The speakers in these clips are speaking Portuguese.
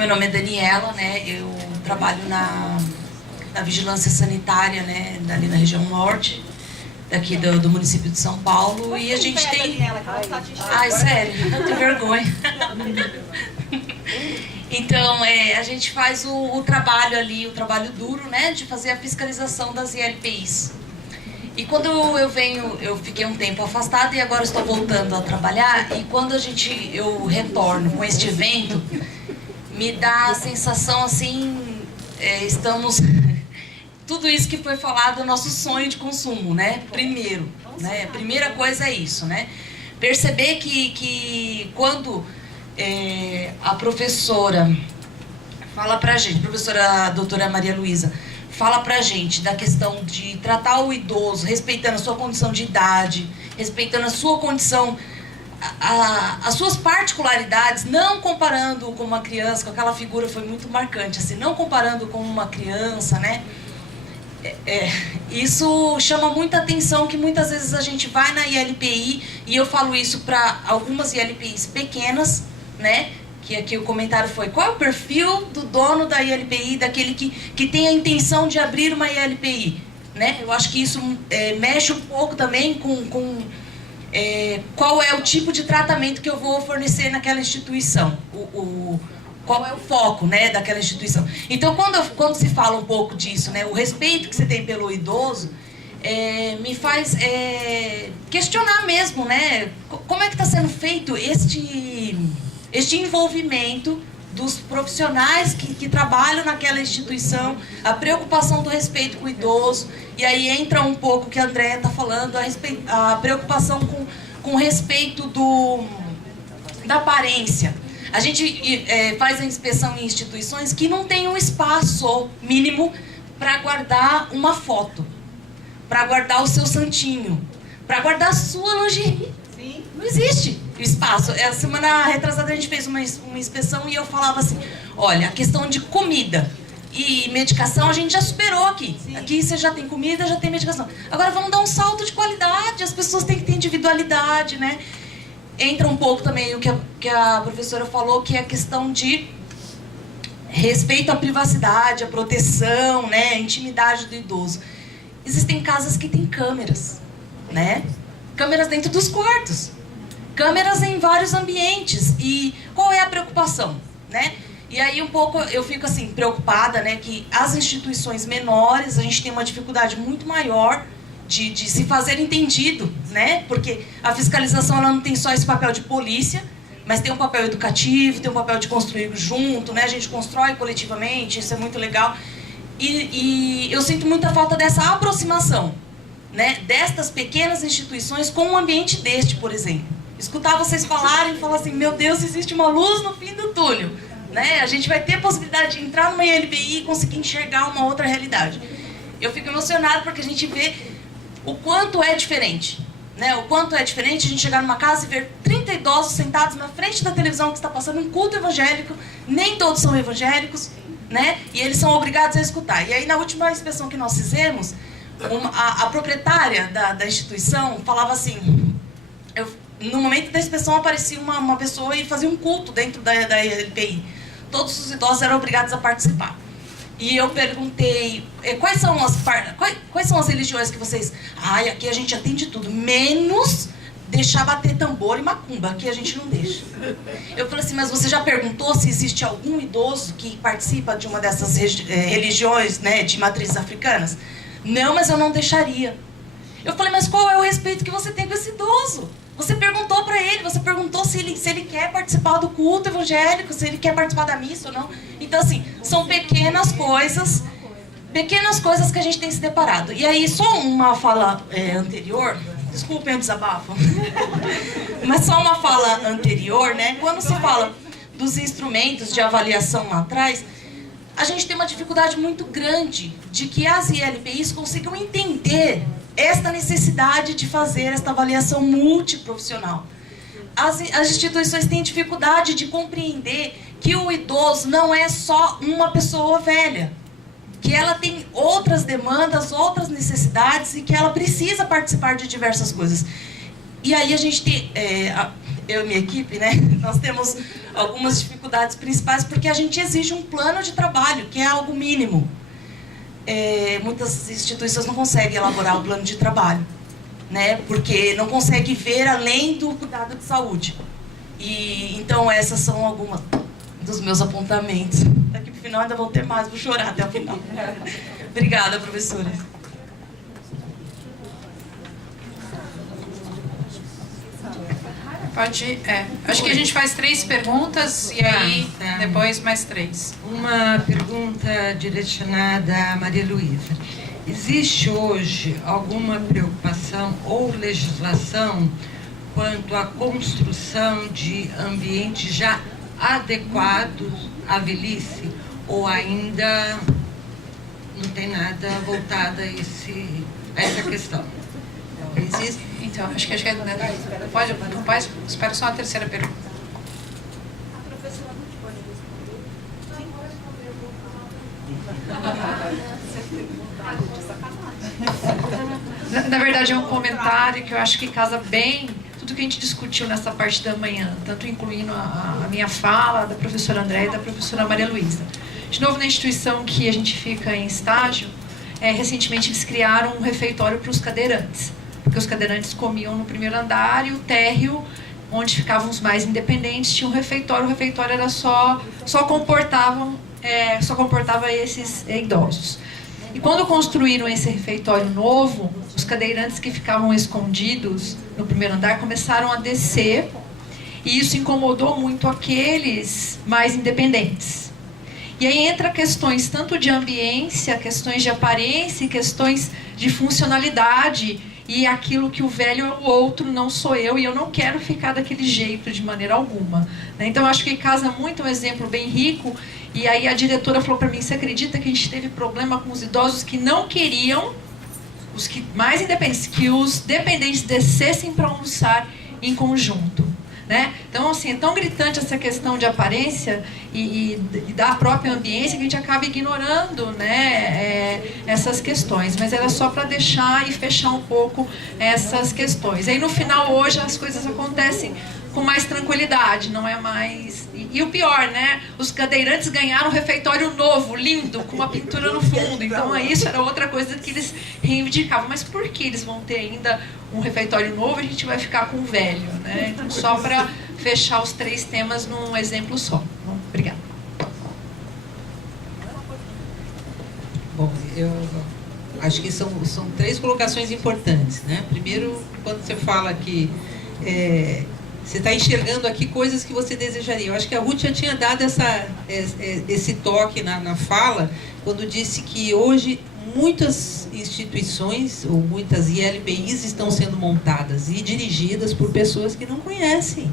meu nome é Daniela, né? Eu trabalho na vigilância sanitária, né? Ali na região norte, daqui do município de São Paulo. E a gente tem... Ai, sério, eu tenho vergonha. Então, a gente faz o trabalho ali, o trabalho duro, né? De fazer a fiscalização das ILPIs. E quando eu fiquei um tempo afastada e agora estou voltando a trabalhar, e quando eu retorno com este evento, me dá a sensação assim, estamos... Tudo isso que foi falado é o nosso sonho de consumo, né? Primeiro, né? Primeira coisa é isso, né? Perceber que quando a professora fala pra gente, a professora doutora Maria Luísa, fala pra gente da questão de tratar o idoso, respeitando a sua condição de idade, respeitando a sua condição, as suas particularidades, não comparando com uma criança, com aquela figura foi muito marcante, assim, não comparando com uma criança, né? Isso chama muita atenção, que muitas vezes a gente vai na ILPI, e eu falo isso para algumas ILPIs pequenas, né? Que aqui o comentário foi, qual é o perfil do dono da ILPI, daquele que tem a intenção de abrir uma ILPI, né? Eu acho que isso mexe um pouco também com qual é o tipo de tratamento que eu vou fornecer naquela instituição, qual é o foco, né, daquela instituição. Então, quando se fala um pouco disso, né, o respeito que você tem pelo idoso, me faz questionar mesmo, né, como é que está sendo feito este envolvimento dos profissionais que trabalham naquela instituição, a preocupação do respeito com o idoso, e aí entra um pouco o que a Andréia está falando, a preocupação com respeito da aparência. A gente faz a inspeção em instituições que não tem um espaço mínimo para guardar uma foto, para guardar o seu santinho, para guardar a sua lingerie. Sim. Não existe espaço. A semana retrasada a gente fez uma inspeção e eu falava assim, olha, a questão de comida e medicação a gente já superou aqui. Sim. Aqui você já tem comida, já tem medicação. Agora vamos dar um salto de qualidade, as pessoas têm que ter individualidade, né? Entra um pouco também o que a professora falou, que é a questão de respeito à privacidade, à proteção, né, à intimidade do idoso. Existem casas que têm câmeras, né? Câmeras dentro dos quartos, câmeras em vários ambientes. E qual é a preocupação, né? E aí um pouco eu fico assim preocupada, né, que as instituições menores a gente tem uma dificuldade muito maior de se fazer entendido, né? Porque a fiscalização ela não tem só esse papel de polícia, mas tem um papel educativo, tem um papel de construir junto, né? A gente constrói coletivamente, isso é muito legal. E eu sinto muita falta dessa aproximação, né? Destas pequenas instituições com um ambiente deste, por exemplo. Escutar vocês falarem e falar assim, meu Deus, existe uma luz no fim do túnel, né? A gente vai ter a possibilidade de entrar numa ILPI e conseguir enxergar uma outra realidade. Eu fico emocionada porque a gente vê o quanto é diferente, né? O quanto é diferente a gente chegar numa casa e ver 30 idosos sentados na frente da televisão que está passando um culto evangélico, nem todos são evangélicos, né? E eles são obrigados a escutar. E aí na última inspeção que nós fizemos, a proprietária da instituição falava assim, no momento da inspeção aparecia uma pessoa e fazia um culto dentro da ILPI. Todos os idosos eram obrigados a participar. E eu perguntei, quais são as religiões que vocês... aqui a gente atende tudo, menos deixar bater tambor e macumba, aqui a gente não deixa. Eu falei assim, mas você já perguntou se existe algum idoso que participa de uma dessas religiões, né, de matrizes africanas? Não, mas eu não deixaria. Eu falei, mas qual é o respeito que você tem com esse idoso? Você perguntou para ele, você perguntou se ele quer participar do culto evangélico, se ele quer participar da missa ou não. Então, assim, são pequenas coisas que a gente tem se deparado. E aí, só uma fala anterior, desculpem o desabafo, mas só uma fala anterior, né? Quando se fala dos instrumentos de avaliação lá atrás, a gente tem uma dificuldade muito grande de que as ILPIs consigam entender esta necessidade de fazer esta avaliação multiprofissional. As instituições têm dificuldade de compreender que o idoso não é só uma pessoa velha, que ela tem outras demandas, outras necessidades e que ela precisa participar de diversas coisas. E aí a gente tem, eu e minha equipe, né, nós temos algumas dificuldades principais, porque a gente exige um plano de trabalho, que é algo mínimo. Muitas instituições não conseguem elaborar um plano de trabalho, né? Porque não conseguem ver além do cuidado de saúde. Então, essas são algumas dos meus apontamentos. Daqui para o final ainda vou ter mais, vou chorar até o final. Obrigada, professora. Pode, acho que a gente faz 3 perguntas e aí depois mais 3. Uma pergunta direcionada a Maria Luísa. Existe hoje alguma preocupação ou legislação quanto à construção de ambientes já adequados à velhice? Ou ainda não tem nada voltado a essa questão? Existe? Então, acho que não pode? Espera só a terceira pergunta. A professora não pode responder. Na verdade, é um comentário que eu acho que casa bem tudo que a gente discutiu nessa parte da manhã, tanto incluindo a minha fala, da professora Andréia e da professora Maria Luísa. De novo, na instituição que a gente fica em estágio, recentemente eles criaram um refeitório para os cadeirantes, porque os cadeirantes comiam no primeiro andar e o térreo, onde ficavam os mais independentes, tinha um refeitório. O refeitório era só comportava esses idosos. E quando construíram esse refeitório novo, os cadeirantes que ficavam escondidos no primeiro andar começaram a descer, e isso incomodou muito aqueles mais independentes. E aí entra questões tanto de ambiência, questões de aparência e questões de funcionalidade, e aquilo que o velho é o outro, não sou eu, e eu não quero ficar daquele jeito de maneira alguma. Então, acho que casa muito um exemplo bem rico. E aí a diretora falou para mim: você acredita que a gente teve problema com os idosos que não queriam, os que mais independentes, que os dependentes descessem para almoçar em conjunto, né? Então, assim, é tão gritante essa questão de aparência e da própria ambiência que a gente acaba ignorando, né, essas questões. Mas era só para deixar e fechar um pouco essas questões. Aí no final, hoje, as coisas acontecem com mais tranquilidade, não é mais... E o pior, né? Os cadeirantes ganharam um refeitório novo, lindo, com uma pintura no fundo. Então, isso era outra coisa que eles reivindicavam. Mas por que eles vão ter ainda um refeitório novo e a gente vai ficar com o velho, né? Então, só para fechar os 3 temas num exemplo só. Bom, obrigada. Bom, eu acho que são 3 colocações importantes, né? Primeiro, quando você fala que você está enxergando aqui coisas que você desejaria. Eu acho que a Ruth já tinha dado esse toque na fala, quando disse que hoje muitas instituições, ou muitas ILPIs estão sendo montadas e dirigidas por pessoas que não conhecem.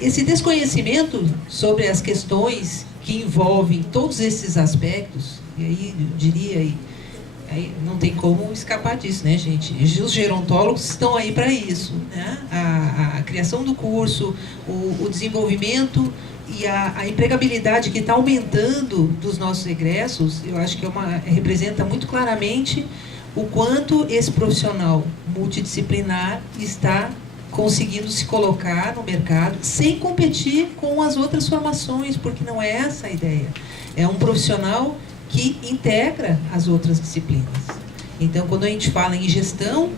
Esse desconhecimento sobre as questões que envolvem todos esses aspectos, e aí eu diria... Aí não tem como escapar disso, né, gente? Os gerontólogos estão aí para isso, né? A criação do curso, o desenvolvimento e a empregabilidade que está aumentando dos nossos egressos, eu acho que representa muito claramente o quanto esse profissional multidisciplinar está conseguindo se colocar no mercado sem competir com as outras formações, porque não é essa a ideia. É um profissional que integra as outras disciplinas. Então, quando a gente fala em gestão,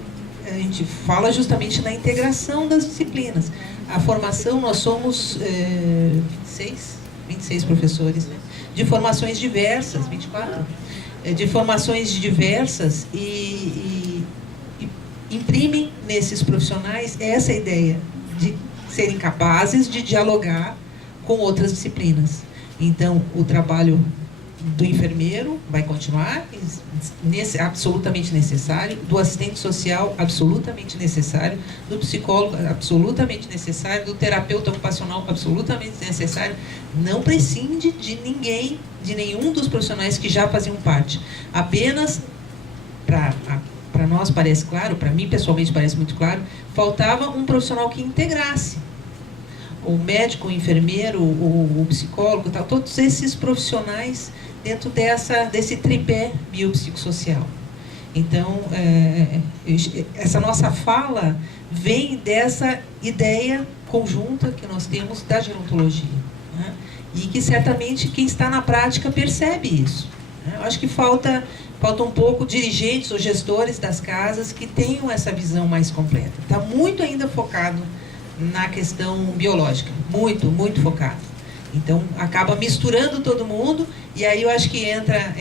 a gente fala justamente na integração das disciplinas. A formação, nós somos 26 professores, né? De formações diversas, 24, de formações diversas e imprimem nesses profissionais essa ideia de serem capazes de dialogar com outras disciplinas. Então, o trabalho do enfermeiro vai continuar, absolutamente necessário, do assistente social, absolutamente necessário, do psicólogo, absolutamente necessário, do terapeuta ocupacional, absolutamente necessário. Não prescinde de ninguém, de nenhum dos profissionais que já faziam parte. Apenas, para nós parece claro, para mim pessoalmente parece muito claro, faltava um profissional que integrasse. O médico, o enfermeiro, o psicólogo, tal, todos esses profissionais dentro desse tripé biopsicossocial. Então, essa nossa fala vem dessa ideia conjunta que nós temos da gerontologia, né? E que certamente quem está na prática percebe isso, né? Eu acho que falta um pouco dirigentes ou gestores das casas que tenham essa visão mais completa. Está muito ainda focado na questão biológica, muito focado. Então, acaba misturando todo mundo, e aí eu acho que entra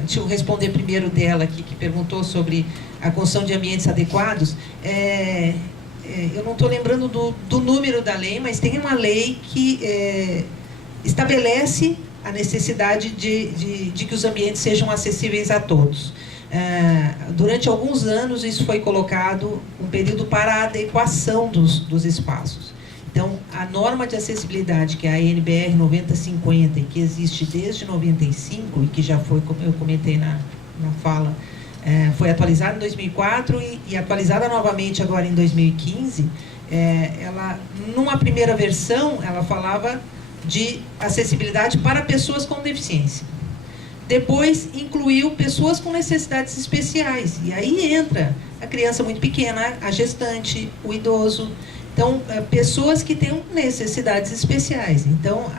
deixa eu responder primeiro dela aqui, que perguntou sobre a construção de ambientes adequados. Eu não estou lembrando do número da lei, mas tem uma lei que estabelece a necessidade de que os ambientes sejam acessíveis a todos. Durante alguns anos, isso foi colocado um período para a adequação dos espaços. Então, a norma de acessibilidade, que é a NBR 9050, e que existe desde 95, e que já foi, como eu comentei na fala, foi atualizada em 2004 e atualizada novamente agora em 2015, ela, numa primeira versão, ela falava de acessibilidade para pessoas com deficiência. Depois, incluiu pessoas com necessidades especiais. E aí entra a criança muito pequena, a gestante, o idoso. Então, pessoas que tenham necessidades especiais. Então,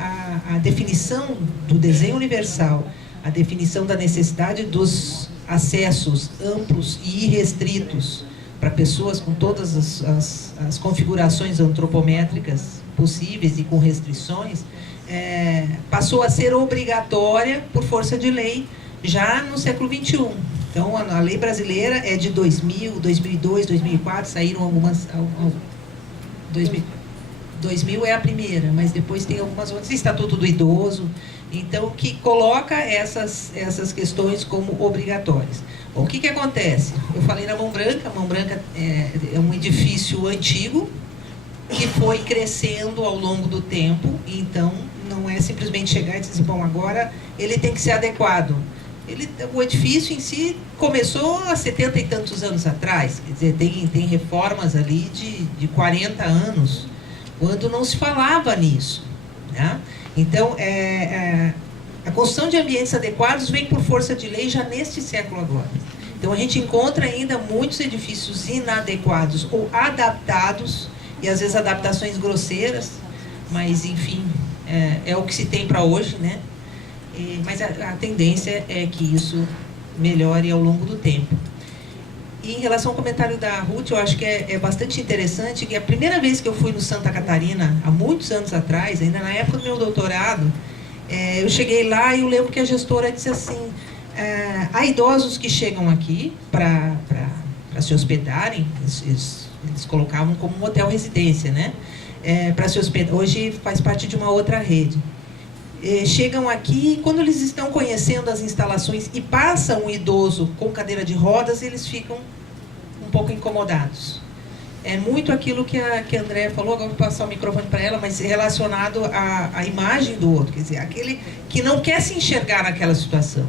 a definição do desenho universal, a definição da necessidade dos acessos amplos e irrestritos para pessoas com todas as configurações antropométricas possíveis e com restrições, passou a ser obrigatória por força de lei já no século XXI. Então, a lei brasileira é de 2000, 2002, 2004, saíram algumas... 2000 é a primeira, mas depois tem algumas outras, Estatuto do Idoso, então, que coloca essas questões como obrigatórias. Bom, o que acontece? Eu falei na Mão Branca. A Mão Branca é um edifício antigo que foi crescendo ao longo do tempo, então não é simplesmente chegar e dizer, bom, agora ele tem que ser adequado. O edifício em si começou há 70 e tantos anos atrás, quer dizer, tem reformas ali de 40 anos, quando não se falava nisso, né? Então, a construção de ambientes adequados vem por força de lei já neste século agora. Então, a gente encontra ainda muitos edifícios inadequados ou adaptados, e às vezes adaptações grosseiras, mas, enfim, é o que se tem para hoje, né? Mas a tendência é que isso melhore ao longo do tempo. E em relação ao comentário da Ruth, eu acho que é bastante interessante que a primeira vez que eu fui no Santa Catarina, há muitos anos atrás, ainda na época do meu doutorado, eu cheguei lá e eu lembro que a gestora disse assim, há idosos que chegam aqui para se hospedarem, eles colocavam como um hotel residência, né? Para se hospedar. Hoje faz parte de uma outra rede. Chegam aqui e quando eles estão conhecendo as instalações e passam um idoso com cadeira de rodas, eles ficam um pouco incomodados. É muito aquilo que a Andréa falou, agora vou passar o microfone para ela, mas relacionado à imagem do outro, quer dizer, aquele que não quer se enxergar naquela situação.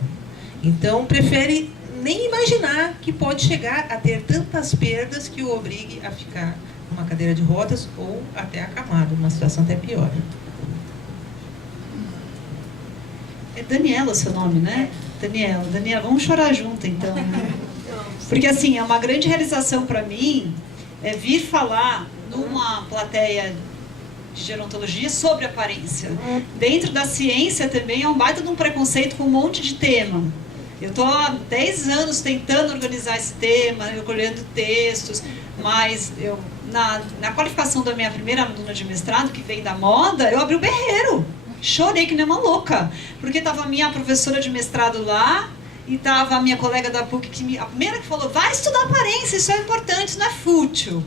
Então, prefere nem imaginar que pode chegar a ter tantas perdas que o obrigue a ficar numa cadeira de rodas ou até acamado, numa situação até pior. É Daniela o seu nome, né? Daniela, vamos chorar junto então, né? Porque assim, é uma grande realização para mim vir falar numa plateia de gerontologia sobre aparência. Dentro da ciência também é um baita de um preconceito com um monte de tema. Eu estou há 10 anos tentando organizar esse tema, eu colhendo textos, mas eu, na qualificação da minha primeira aluna de mestrado, que vem da moda, eu abri o berreiro. Chorei que nem uma louca, porque estava a minha professora de mestrado lá e estava a minha colega da PUC, a primeira que falou, vai estudar aparência, isso é importante, isso não é fútil.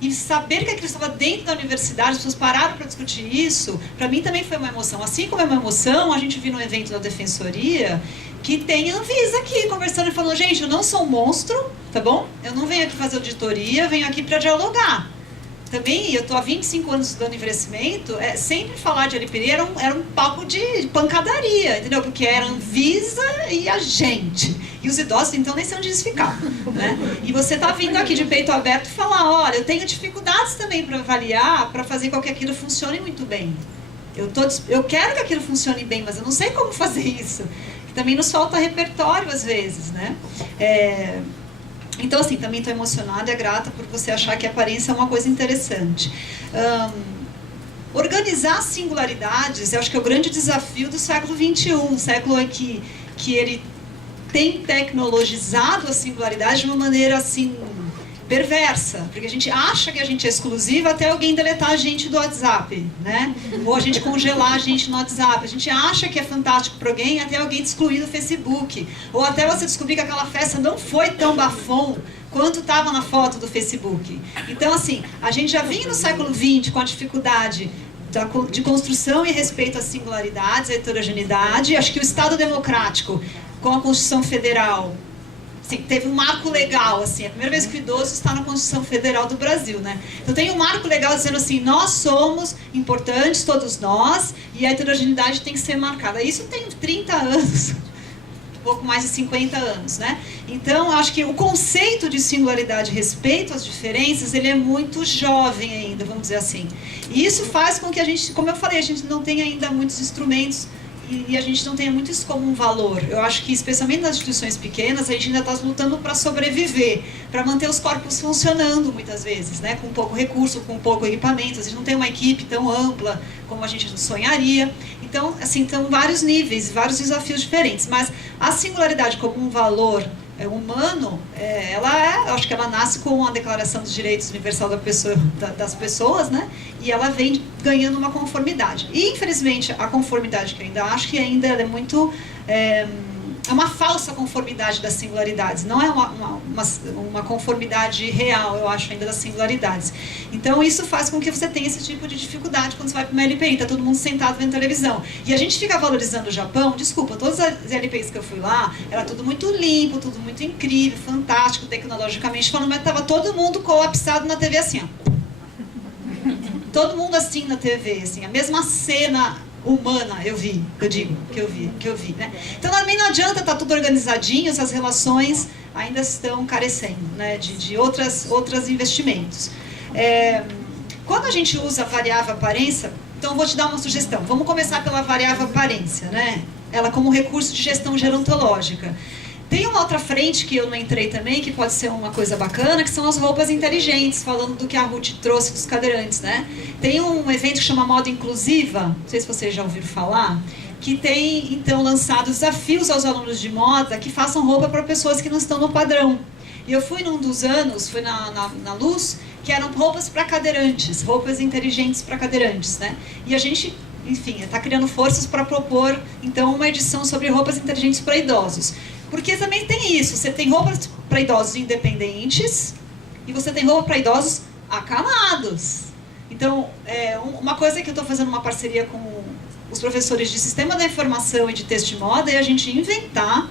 E saber que aquilo estava dentro da universidade, as pessoas pararam para discutir isso, para mim também foi uma emoção. Assim como é uma emoção, a gente viu no evento da Defensoria, que tem a Anvisa aqui, conversando e falando, gente, eu não sou um monstro, tá bom? Eu não venho aqui fazer auditoria, venho aqui para dialogar. Também, eu estou há 25 anos estudando envelhecimento, sempre falar de LPD era um papo de pancadaria, entendeu? Porque era a Anvisa e a gente. E os idosos, então, nem sei onde eles ficavam, né? E você está vindo aqui de peito aberto e falar, olha, eu tenho dificuldades também para avaliar, para fazer com que aquilo funcione muito bem. Eu quero que aquilo funcione bem, mas eu não sei como fazer isso. também nos falta repertório às vezes, né? Então, assim, também estou emocionada e grata por você achar que a aparência é uma coisa interessante. Organizar singularidades, eu acho que é o grande desafio do século XXI, um século em que ele tem tecnologizado a singularidade de uma maneira, assim, perversa, porque a gente acha que a gente é exclusiva até alguém deletar a gente do WhatsApp, né? Ou a gente congelar a gente no WhatsApp. A gente acha que é fantástico para alguém até alguém te excluir do Facebook. Ou até você descobrir que aquela festa não foi tão bafom quanto estava na foto do Facebook. Então, assim, a gente já vinha no século XX com a dificuldade de construção e respeito às singularidades, à heterogeneidade. Acho que o Estado democrático, com a Constituição Federal, assim, teve um marco legal, assim, a primeira vez que o idoso está na Constituição Federal do Brasil, né? Então tem um marco legal dizendo assim, nós somos importantes, todos nós, e a heterogeneidade tem que ser marcada. Isso tem 30 anos, um pouco mais de 50 anos, né? Então, acho que o conceito de singularidade e respeito às diferenças, ele é muito jovem ainda, vamos dizer assim. E isso faz com que a gente, como eu falei, a gente não tenha ainda muitos instrumentos e a gente não tenha muito isso como um valor. Eu acho que, especialmente nas instituições pequenas, a gente ainda está lutando para sobreviver, para manter os corpos funcionando, muitas vezes, né? Com pouco recurso, com pouco equipamento. A gente não tem uma equipe tão ampla como a gente sonharia. Então, assim, estão vários níveis, vários desafios diferentes. Mas a singularidade como um valor humano, eu acho que ela nasce com a Declaração dos Direitos Universal das Pessoas, né? E ela vem ganhando uma conformidade. E, infelizmente, a conformidade que eu ainda acho que ainda é muito... É uma falsa conformidade das singularidades, não é uma conformidade real, eu acho, ainda das singularidades. Então, isso faz com que você tenha esse tipo de dificuldade quando você vai para uma LPI, está todo mundo sentado vendo televisão. E a gente fica valorizando o Japão, desculpa, todas as LPIs que eu fui lá, era tudo muito limpo, tudo muito incrível, fantástico, tecnologicamente falando, mas estava todo mundo colapsado na TV assim, ó. Todo mundo assim na TV, assim, a mesma cena humana, eu digo, que eu vi, né? Então, também não adianta estar tudo organizadinho, essas relações ainda estão carecendo, né, de outros investimentos. Quando a gente usa a variável aparência, então eu vou te dar uma sugestão. Vamos começar pela variável aparência, né? Ela como recurso de gestão gerontológica. Tem uma outra frente que eu não entrei também, que pode ser uma coisa bacana, que são as roupas inteligentes, falando do que a Ruth trouxe dos cadeirantes, né? Tem um evento que chama Moda Inclusiva, não sei se vocês já ouviram falar, que tem, então, lançado desafios aos alunos de moda que façam roupa para pessoas que não estão no padrão. E eu fui num dos anos, fui na Luz, que eram roupas para cadeirantes, roupas inteligentes para cadeirantes, né? E a gente, enfim, está criando forças para propor, então, uma edição sobre roupas inteligentes para idosos. Porque também tem isso, você tem roupas para idosos independentes e você tem roupa para idosos acamados. Então, uma coisa que eu estou fazendo uma parceria com os professores de Sistema da Informação e de Texto de Moda é a gente inventar,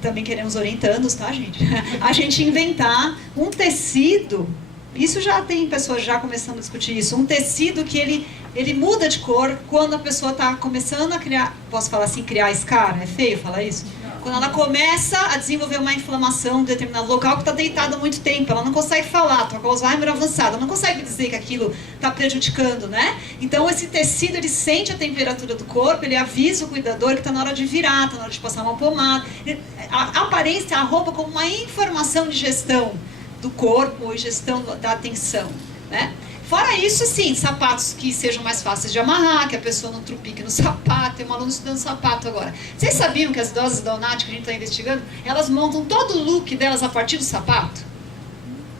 também queremos orientandos, tá, gente? A gente inventar um tecido, isso já tem pessoas já começando a discutir isso, um tecido que ele muda de cor quando a pessoa está começando a criar, posso falar assim, criar escara? É feio falar isso? Quando ela começa a desenvolver uma inflamação em determinado local que está deitada há muito tempo, ela não consegue falar, está com Alzheimer avançado, ela não consegue dizer que aquilo está prejudicando, né? Então esse tecido, ele sente a temperatura do corpo, ele avisa o cuidador que está na hora de virar, está na hora de passar uma pomada. A aparência, a roupa como uma informação de gestão do corpo e gestão da atenção, né? Fora isso, sim, sapatos que sejam mais fáceis de amarrar, que a pessoa não trupique no sapato. Tem uma aluna estudando sapato agora. Vocês sabiam que as idosas da UNAT, que a gente está investigando, elas montam todo o look delas a partir do sapato?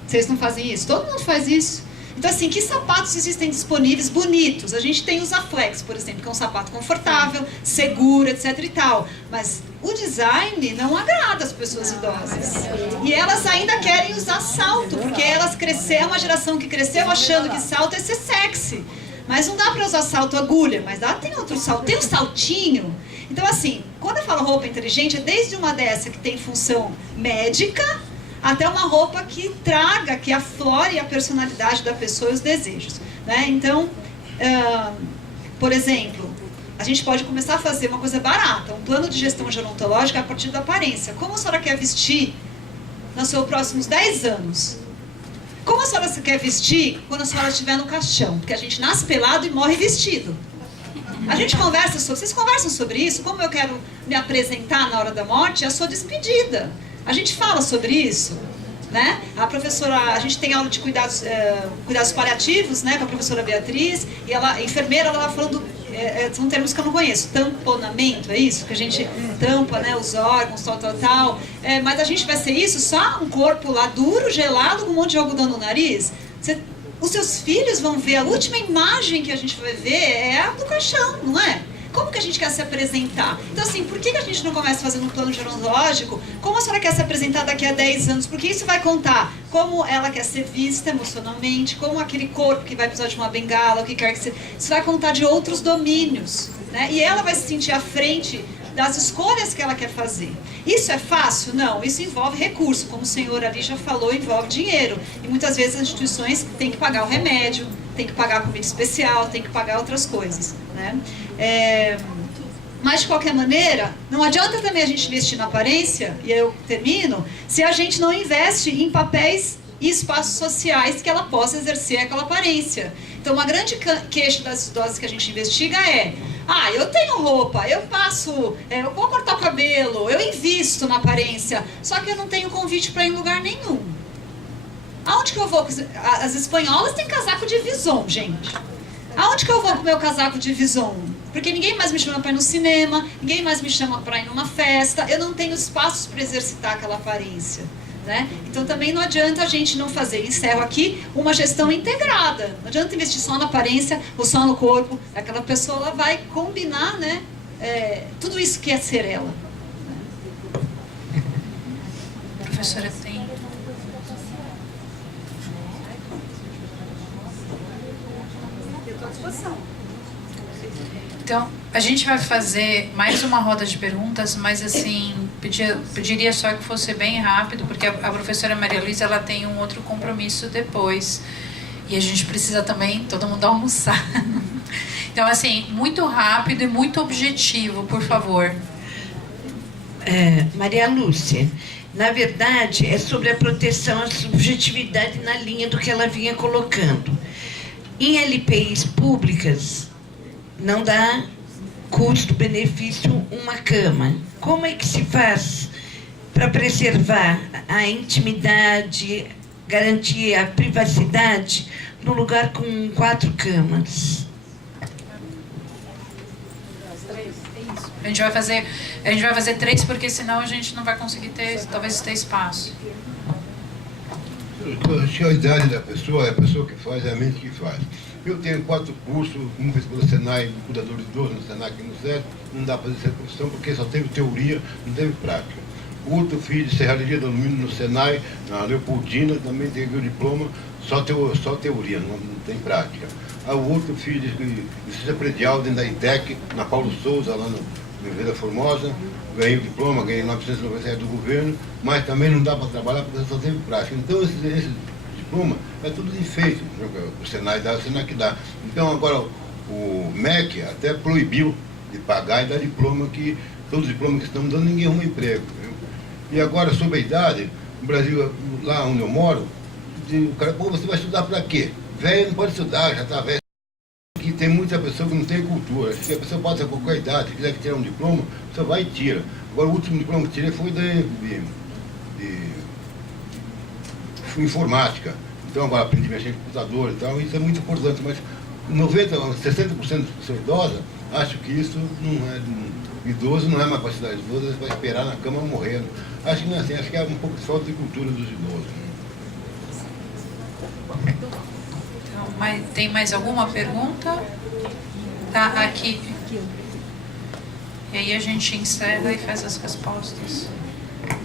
Vocês não fazem isso? Todo mundo faz isso. Então, assim, que sapatos existem disponíveis bonitos? A gente tem os Aflex, por exemplo, que é um sapato confortável, seguro, etc e tal. Mas o design não agrada as pessoas idosas. E elas ainda querem usar salto, porque elas cresceram, uma geração que cresceu achando que salto é ser sexy. Mas não dá para usar salto agulha, mas tem outro salto, tem um saltinho. Então, assim, quando eu falo roupa inteligente, é desde uma dessa que tem função médica, até uma roupa que traga, que aflore a personalidade da pessoa e os desejos, né? Então, por exemplo, a gente pode começar a fazer uma coisa barata, um plano de gestão gerontológica a partir da aparência. Como a senhora quer vestir nos seus próximos 10 anos? Como a senhora quer vestir quando a senhora estiver no caixão? Porque a gente nasce pelado e morre vestido. A gente conversa sobre... Vocês conversam sobre isso? Como eu quero me apresentar na hora da morte? A sua despedida. A gente fala sobre isso, né? A professora... A gente tem aula de cuidados paliativos, né? Com a professora Beatriz. E ela, a enfermeira, ela falando... são termos que eu não conheço. Tamponamento, é isso? Que a gente tampa, né? Os órgãos, tal. Mas a gente vai ser isso? Só um corpo lá duro, gelado, com um monte de algodão no nariz? Os seus filhos vão ver, a última imagem que a gente vai ver é a do caixão, não é? Como que a gente quer se apresentar? Então, assim, por que a gente não começa fazendo um plano gerontológico? Como a senhora quer se apresentar daqui a 10 anos? Porque isso vai contar como ela quer ser vista emocionalmente, como aquele corpo que vai precisar de uma bengala, o que quer que seja. Isso vai contar de outros domínios, né? E ela vai se sentir à frente das escolhas que ela quer fazer. Isso é fácil? Não. Isso envolve recurso, como o senhor ali já falou, envolve dinheiro. E muitas vezes as instituições têm que pagar o remédio, têm que pagar a comida especial, têm que pagar outras coisas, né? Mas, de qualquer maneira, não adianta também a gente investir na aparência, e eu termino, se a gente não investe em papéis e espaços sociais que ela possa exercer aquela aparência. Então, uma grande queixa das idosas que a gente investiga é: eu tenho roupa, eu passo, eu vou cortar o cabelo, eu invisto na aparência, só que eu não tenho convite para ir em lugar nenhum. Aonde que eu vou? As espanholas têm casaco de Vison, gente. Aonde que eu vou com o meu casaco de Vison? Porque ninguém mais me chama para ir no cinema, ninguém mais me chama para ir numa festa, eu não tenho espaços para exercitar aquela aparência, né? Então também não adianta a gente não fazer, encerro aqui, uma gestão integrada. Não adianta investir só na aparência ou só no corpo. Aquela pessoa ela vai combinar, né, tudo isso que é ser ela. Professora, tem... Então, a gente vai fazer mais uma roda de perguntas, mas assim, pediria só que fosse bem rápido, porque a professora Maria Luísa, ela tem um outro compromisso depois. E a gente precisa também, todo mundo almoçar. Então, assim, muito rápido e muito objetivo, por favor. Maria Lúcia, na verdade, é sobre a proteção à subjetividade na linha do que ela vinha colocando. Em LPIs públicas, não dá custo-benefício uma cama. Como é que se faz para preservar a intimidade, garantir a privacidade num lugar com 4 camas? A gente vai fazer 3, porque senão a gente não vai conseguir talvez ter espaço. Acho que a idade da pessoa é a pessoa que faz, é a mente que faz. Eu tenho 4 cursos, um fiz pelo Senai, cuidador de idoso no Senai aqui no SESC, não dá para fazer essa profissão porque só teve teoria, não teve prática. O outro fiz de serralheria do alumínio no Senai, na Leopoldina, também teve o diploma, só teoria, não tem prática. O outro fiz de licença predial dentro da ITEC, na Paulo Souza, lá no Vila Formosa, ganhei o diploma, ganhei 997 do governo, mas também não dá para trabalhar porque só teve prática. Então esse diploma é tudo de enfeite, o Senai dá, o Senai que dá. Então agora o MEC até proibiu de pagar e dar diploma, que todos os diplomas que estamos dando ninguém arruma emprego. Viu? E agora sobre a idade, no Brasil, lá onde eu moro, o cara, você vai estudar para quê? Velho não pode estudar, já está velho. Que tem muita pessoa que não tem cultura. Se a pessoa pode ter qualquer idade, se quiser tirar um diploma, você vai e tira. Agora o último diploma que tirei foi de informática. Então agora aprendi a mexer em computador e tal, isso é muito importante, mas 60% da pessoa idosa acho que isso não é idoso, não é mais para cidade idosa, vai esperar na cama morrendo. Acho que não é assim, acho que é um pouco de falta de cultura dos idosos. Então, tem mais alguma pergunta? Tá, aqui. E aí a gente encerra e faz as respostas.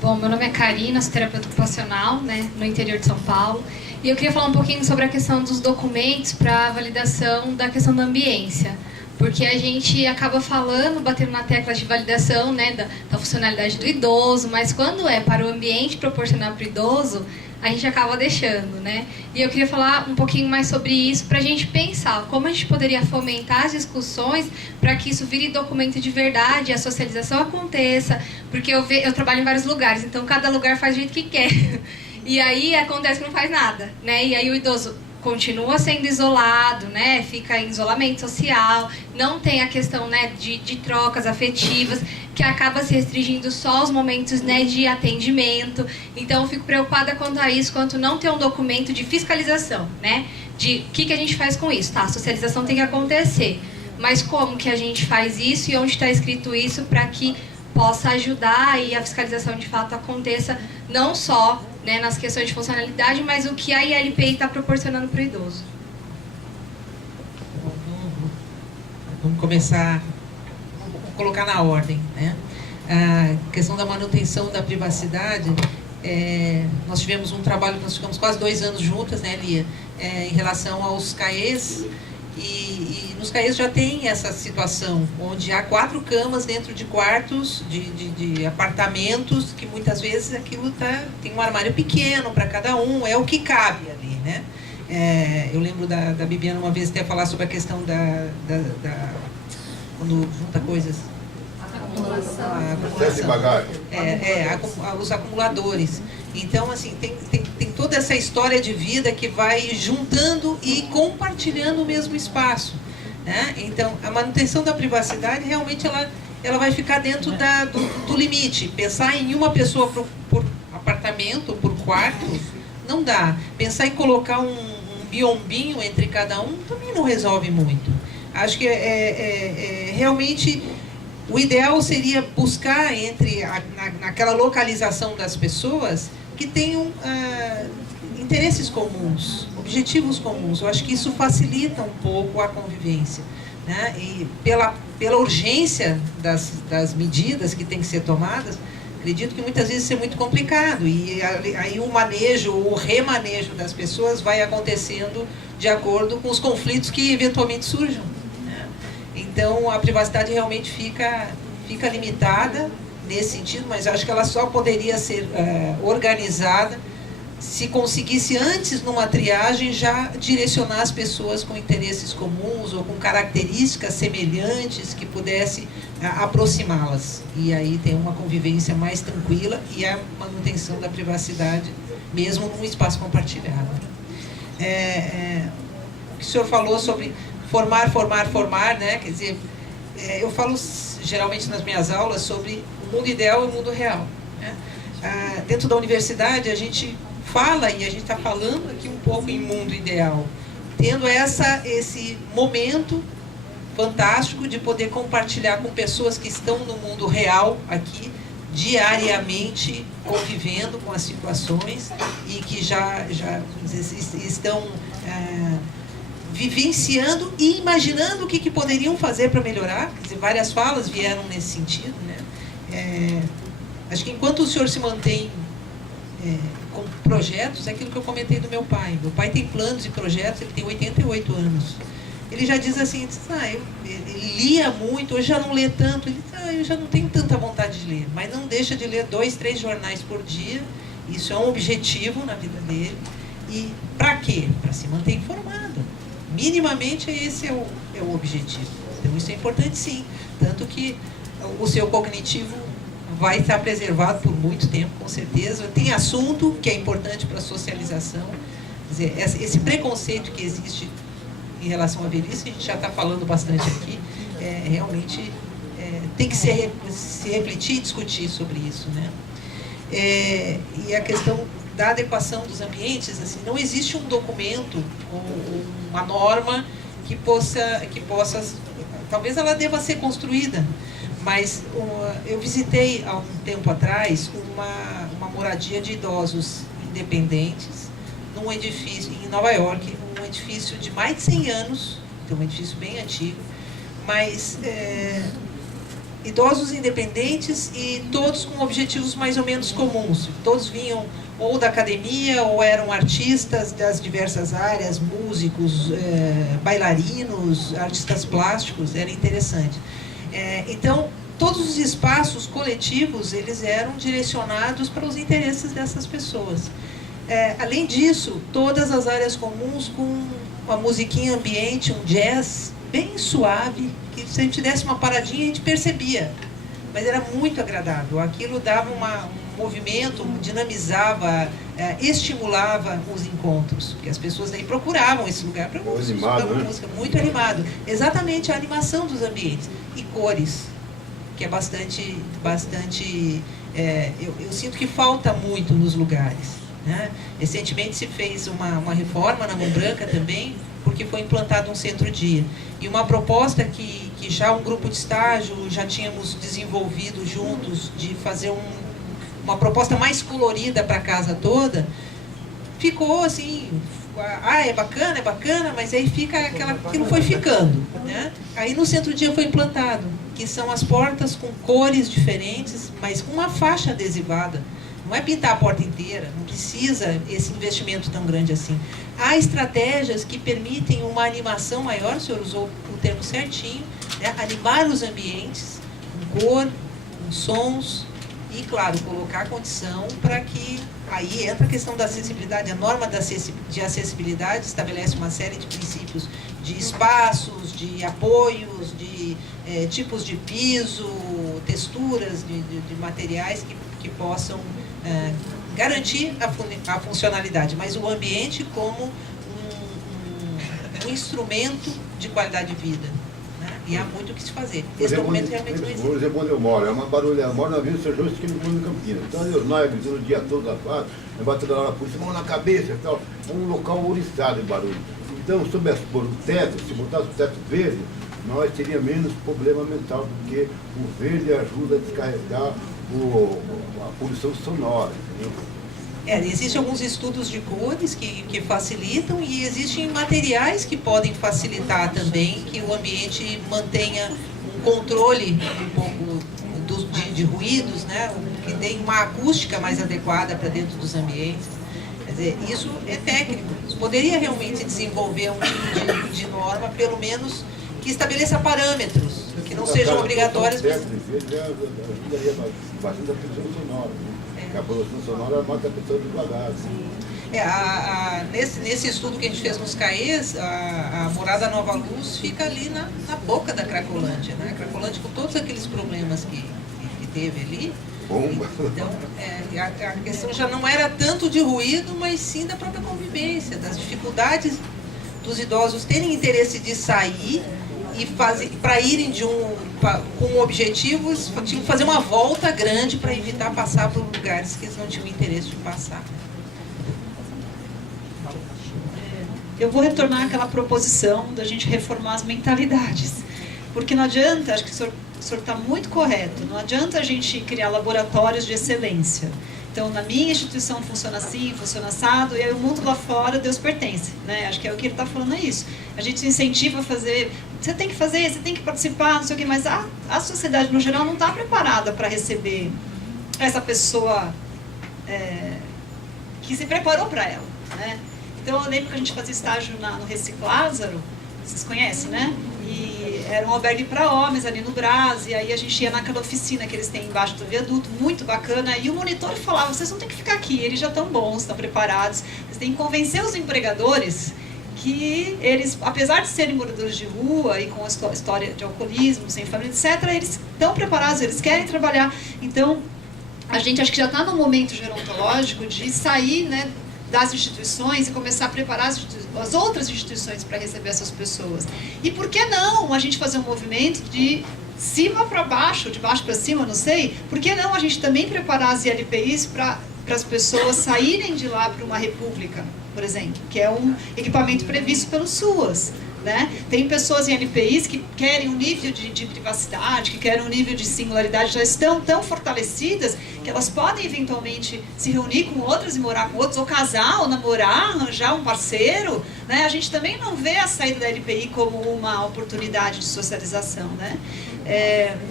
Bom, meu nome é Karina, sou terapeuta ocupacional, né, no interior de São Paulo. E eu queria falar um pouquinho sobre a questão dos documentos para validação da questão da ambiência. Porque a gente acaba falando, batendo na tecla de validação, né, da funcionalidade do idoso, mas quando é para o ambiente proporcionar para o idoso, a gente acaba deixando, né? E eu queria falar um pouquinho mais sobre isso para a gente pensar como a gente poderia fomentar as discussões para que isso vire documento de verdade, a socialização aconteça, porque eu trabalho em vários lugares, então cada lugar faz do jeito que quer. E aí acontece que não faz nada, né? E aí o idoso continua sendo isolado, né? Fica em isolamento social, não tem a questão, né, de trocas afetivas, que acaba se restringindo só aos momentos, né, de atendimento. Então eu fico preocupada quanto a isso, quanto não ter um documento de fiscalização, né? De o que a gente faz com isso, tá? A socialização tem que acontecer, mas como que a gente faz isso e onde está escrito isso para que possa ajudar e a fiscalização de fato aconteça, não só, né, nas questões de funcionalidade, mas o que a ILPI está proporcionando para o idoso. Vamos começar, vamos colocar na ordem, né? A questão da manutenção da privacidade, nós tivemos um trabalho, nós ficamos quase 2 anos juntas, né, Lia, em relação aos CAEs, e nos CAEs já tem essa situação, onde há 4 camas dentro de quartos, de apartamentos, que muitas vezes aquilo tem um armário pequeno para cada um, é o que cabe ali, né? Eu lembro da Bibiana uma vez até falar sobre a questão quando junta coisas. Excesso de bagagem. Os acumuladores. Então, assim, tem toda essa história de vida que vai juntando e compartilhando o mesmo espaço, né? Então, a manutenção da privacidade, realmente, ela vai ficar dentro do limite. Pensar em uma pessoa por apartamento, por quarto, não dá. Pensar em colocar um biombinho entre cada um também não resolve muito. Acho que realmente o ideal seria buscar naquela localização das pessoas que tenham interesses comuns, objetivos comuns. Eu acho que isso facilita um pouco a convivência, né? E pela urgência das medidas que têm que ser tomadas, acredito que muitas vezes isso é muito complicado, e aí o manejo, o remanejo das pessoas vai acontecendo de acordo com os conflitos que eventualmente surjam, né? Então a privacidade realmente fica limitada nesse sentido, mas acho que ela só poderia ser organizada se conseguisse antes, numa triagem, já direcionar as pessoas com interesses comuns ou com características semelhantes que pudesse aproximá-las. E aí tem uma convivência mais tranquila e a manutenção da privacidade, mesmo num espaço compartilhado. O que o senhor falou sobre formar, né? Quer dizer, eu falo geralmente nas minhas aulas sobre o mundo ideal e o mundo real, né? Dentro da universidade, a gente fala, e a gente está falando aqui um pouco em mundo ideal, tendo esse momento fantástico de poder compartilhar com pessoas que estão no mundo real aqui, diariamente convivendo com as situações e que já estão vivenciando e imaginando o que poderiam fazer para melhorar. Quer dizer, várias falas vieram nesse sentido, né? Acho que enquanto o senhor se mantém com projetos, é aquilo que eu comentei do meu pai. Meu pai tem planos e projetos, ele tem 88 anos. Ele já diz assim, ele lia muito, hoje já não lê tanto. Ele diz, eu já não tenho tanta vontade de ler, mas não deixa de ler 2, 3 jornais por dia. Isso é um objetivo na vida dele. E para quê? Para se manter informado. Minimamente esse é o objetivo. Então isso é importante, sim. Tanto que o seu cognitivo vai estar preservado por muito tempo, com certeza. Tem assunto que é importante para a socialização. Quer dizer, esse preconceito que existe em relação à velhice, a gente já está falando bastante aqui, realmente tem que se refletir e discutir sobre isso, né? E a questão da adequação dos ambientes, assim, não existe um documento ou uma norma que possa, talvez ela deva ser construída, mas eu visitei há um tempo atrás uma moradia de idosos independentes num edifício em Nova York, um edifício de mais de 100 anos, então um edifício bem antigo, mas idosos independentes e todos com objetivos mais ou menos comuns. Todos vinham ou da academia ou eram artistas das diversas áreas, músicos, bailarinos, artistas plásticos, era interessante. Então, todos os espaços coletivos, eles eram direcionados para os interesses dessas pessoas. Além disso, todas as áreas comuns com uma musiquinha ambiente, um jazz bem suave, que se a gente desse uma paradinha, a gente percebia. Mas era muito agradável. Aquilo dava movimento, dinamizava, estimulava os encontros, porque as pessoas daí procuravam esse lugar para escutar uma música muito animado. Exatamente, a animação dos ambientes e cores, que é bastante eu sinto que falta muito nos lugares, né? Recentemente se fez uma reforma na Mão Branca também, porque foi implantado um centro-dia. E uma proposta que já um grupo de estágio já tínhamos desenvolvido juntos, de fazer uma proposta mais colorida para a casa toda, ficou assim, é bacana, mas aí fica aquilo foi ficando, né? Aí no centro-dia foi implantado, que são as portas com cores diferentes, mas com uma faixa adesivada. Não é pintar a porta inteira, não precisa esse investimento tão grande assim. Há estratégias que permitem uma animação maior, o senhor usou o termo certinho, né? Animar os ambientes com cor, com sons e, claro, colocar a condição para que... Aí entra a questão da acessibilidade. A norma de acessibilidade estabelece uma série de princípios de espaços, de apoios, de tipos de piso, texturas de materiais que possam garantir a funcionalidade, mas o ambiente como um instrumento de qualidade de vida, né? E há muito o que se fazer. Esse documento realmente não existe. Por exemplo, onde eu moro, é uma barulha. Eu moro na Vila São João, isso que eu moro em Campinas. Então, nós gritando o dia todo na fase, batendo lá na polícia, mão na cabeça e tal. É um local oriçado de barulho. Então, sobre o teto, se botasse o teto verde, nós teríamos menos problema mental, porque o verde ajuda a descarregar a poluição sonora, entendeu? Existem alguns estudos de cores que facilitam e existem materiais que podem facilitar também que o ambiente mantenha um controle um pouco de ruídos, né? Que tenha uma acústica mais adequada para dentro dos ambientes. Quer dizer, isso é técnico. Poderia realmente desenvolver um tipo de norma, pelo menos que estabeleça parâmetros, que não sejam obrigatórios. Ajudaria bastante a poluição sonora, né? A poluição sonora mata a pessoa devagar. Nesse estudo que a gente fez nos CAEs, a Morada Nova Luz fica ali na boca da Cracolândia, né? A Cracolândia com todos aqueles problemas que teve ali. Bomba. Então, a questão já não era tanto de ruído, mas sim da própria convivência, das dificuldades dos idosos terem interesse de sair e para irem com objetivos, tinham que fazer uma volta grande para evitar passar por lugares que eles não tinham interesse de passar. Eu vou retornar àquela proposição da gente reformar as mentalidades. Porque não adianta, acho que o senhor está muito correto, não adianta a gente criar laboratórios de excelência. Então, na minha instituição funciona assim, funciona assado, e aí o mundo lá fora, Deus pertence, né? Acho que é o que ele está falando, é isso. A gente se incentiva a fazer, você tem que fazer, você tem que participar, não sei o quê, mas a sociedade, no geral, não está preparada para receber essa pessoa que se preparou para ela, né? Então, eu lembro que a gente fazia estágio no Reciclázaro, vocês conhecem, né? E era um albergue para homens ali no Brás, e aí a gente ia naquela oficina que eles têm embaixo do viaduto, muito bacana, e o monitor falava, vocês não têm que ficar aqui, eles já estão bons, estão preparados, vocês têm que convencer os empregadores que eles, apesar de serem moradores de rua e com a história de alcoolismo, sem família, etc., eles estão preparados, eles querem trabalhar. Então, a gente acho que já está no momento gerontológico de sair, né, das instituições e começar a preparar as outras instituições para receber essas pessoas. E por que não a gente fazer um movimento de cima para baixo, de baixo para cima, não sei? Por que não a gente também preparar as ILPIs para as pessoas saírem de lá para uma república, por exemplo, que é um equipamento previsto pelos SUAS, né? Tem pessoas em LPIs que querem um nível de privacidade, que querem um nível de singularidade, já estão tão fortalecidas que elas podem eventualmente se reunir com outras e morar com outros, ou casar, ou namorar, arranjar um parceiro, né? A gente também não vê a saída da LPI como uma oportunidade de socialização, né?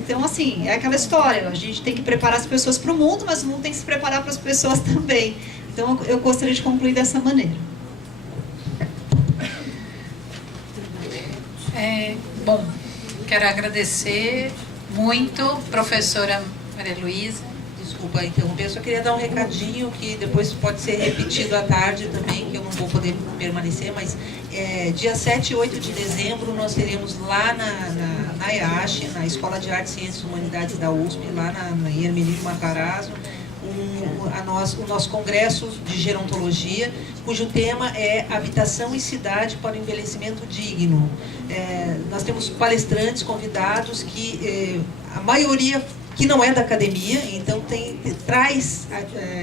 Então, assim, é aquela história, a gente tem que preparar as pessoas para o mundo, mas o mundo tem que se preparar para as pessoas também. Então, eu gostaria de concluir dessa maneira. Bom, quero agradecer muito, professora Maria Luísa. Desculpa interromper, eu só queria dar um recadinho que depois pode ser repetido à tarde também, que eu não vou poder permanecer, mas dia 7 e 8 de dezembro nós teremos lá na EASH, na Escola de Artes, Ciências e Humanidades da USP, lá na Hermenegildo Matarazzo, um o nosso congresso de gerontologia, cujo tema é Habitação e Cidade para o Envelhecimento Digno. Nós temos palestrantes convidados que a maioria que não é da academia, então traz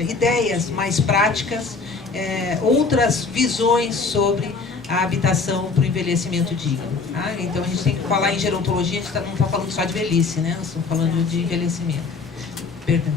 ideias mais práticas, outras visões sobre a habitação para o envelhecimento digno. Tá? Então a gente tem que falar em gerontologia, a gente não está falando só de velhice, né? Nós estamos falando de envelhecimento. Perdão.